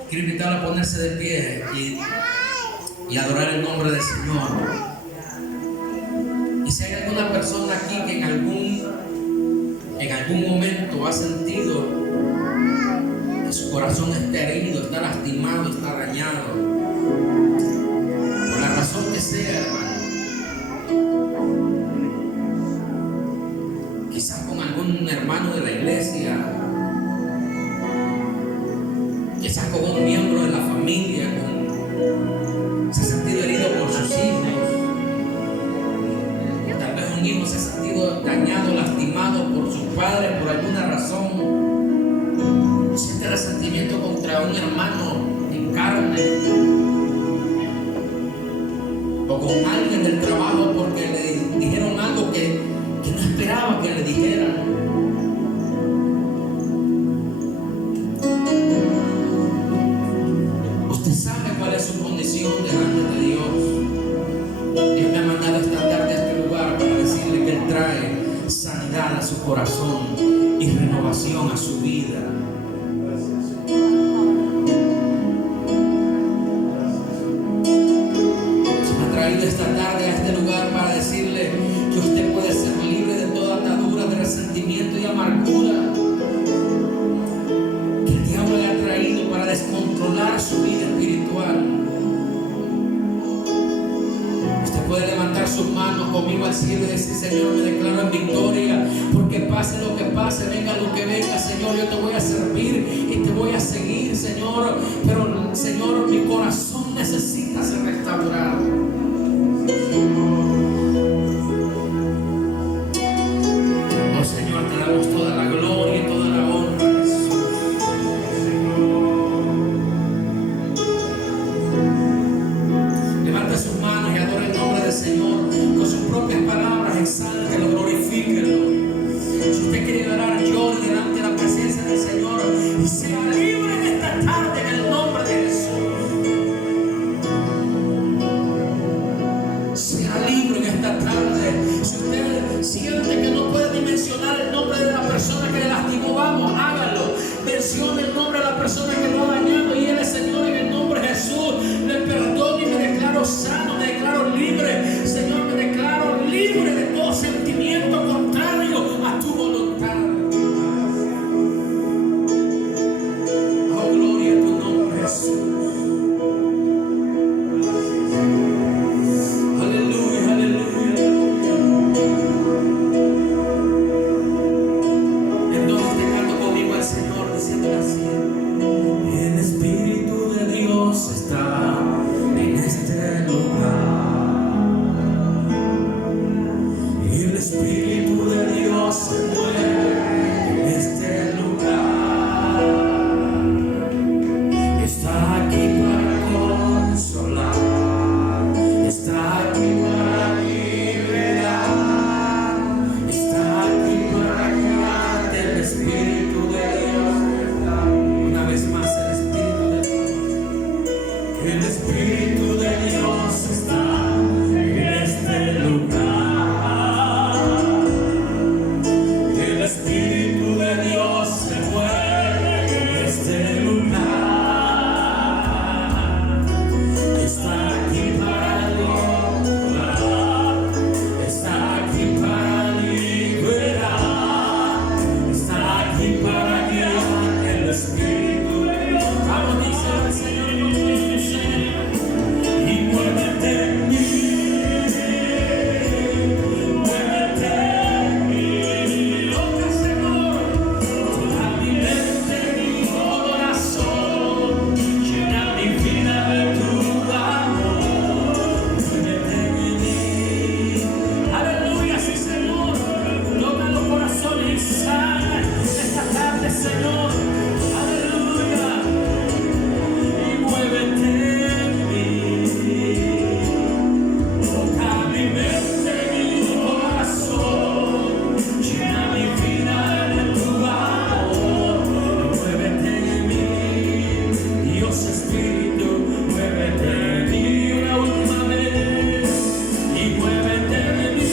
Quiero invitarlo a ponerse de pie y adorar el nombre del Señor. Y si hay alguna persona aquí que en algún momento ha sentido que su corazón está herido, está lastimado, está dañado, por la razón que sea, hermano, quizás con algún hermano de la iglesia, quizás con un miembro de la familia, se ha sentido herido por sus hijos. Tal vez un hijo se ha sentido dañado, lastimado por sus padres por alguna razón. Siente resentimiento contra un hermano en carne, o con alguien del trabajo porque le dijeron algo que no esperaba su corazón y renovación a su vida. Se me ha traído esta tarde a este lugar para decirle que usted puede ser libre de toda atadura de resentimiento y amargura que el diablo le ha traído para descontrolar su vida espiritual. Puede levantar sus manos conmigo al cielo y decir: Señor, me declaro en victoria, porque pase lo que pase, venga lo que venga, Señor, yo te voy a servir y te voy a seguir, Señor. Pero, Señor, mi corazón necesita ser restaurado. Oh, Señor, te damos toda la gloria y toda la honra, Jesús. Levante sus manos y adore el nombre del Señor con sus propias palabras, exáltelo, glorifíquelo. Si usted quiere orar, llore delante de la presencia del Señor y sea libre en esta tarde en el nombre de Jesús. Sea libre en esta tarde. Si usted siente que no puede dimensionar el nombre de la persona que le lastimó, vamos, hágalo. Mencione el nombre de la persona que lo ha dañado y él es Señor, en el nombre de Jesús. Me perdono y me declaro sano, me declaro libre. Señor, me declaro libre de todo sentimiento contrario a tu voluntad. Oh, gloria a tu nombre, Jesús. Aleluya, aleluya, aleluya. Entonces te canto conmigo al Señor diciendo así: el Espíritu de Dios está en este lugar. El Espíritu de Dios se mueve en este lugar. Está aquí para consolar, está aquí para liberar, está aquí para guiarte. El Espíritu de Dios. Una vez más, el Espíritu de Dios. El Espíritu de Dios está en este lugar. El Espíritu de Dios se mueve en este lugar. Está aquí para liberar, está aquí para liberar, está aquí para guiar. El Espíritu de Dios. Vamos, dice el Señor con tu ser, y muévete en mí. Señor, aleluya, y muévete en mí, toca mi mente, mi corazón, llena mi vida de tu amor, y muévete en mí, Dios Espíritu, muévete en mí una última vez, y muévete en mí.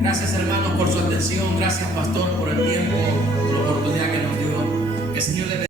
Gracias, hermanos, por su atención. Gracias, pastor, por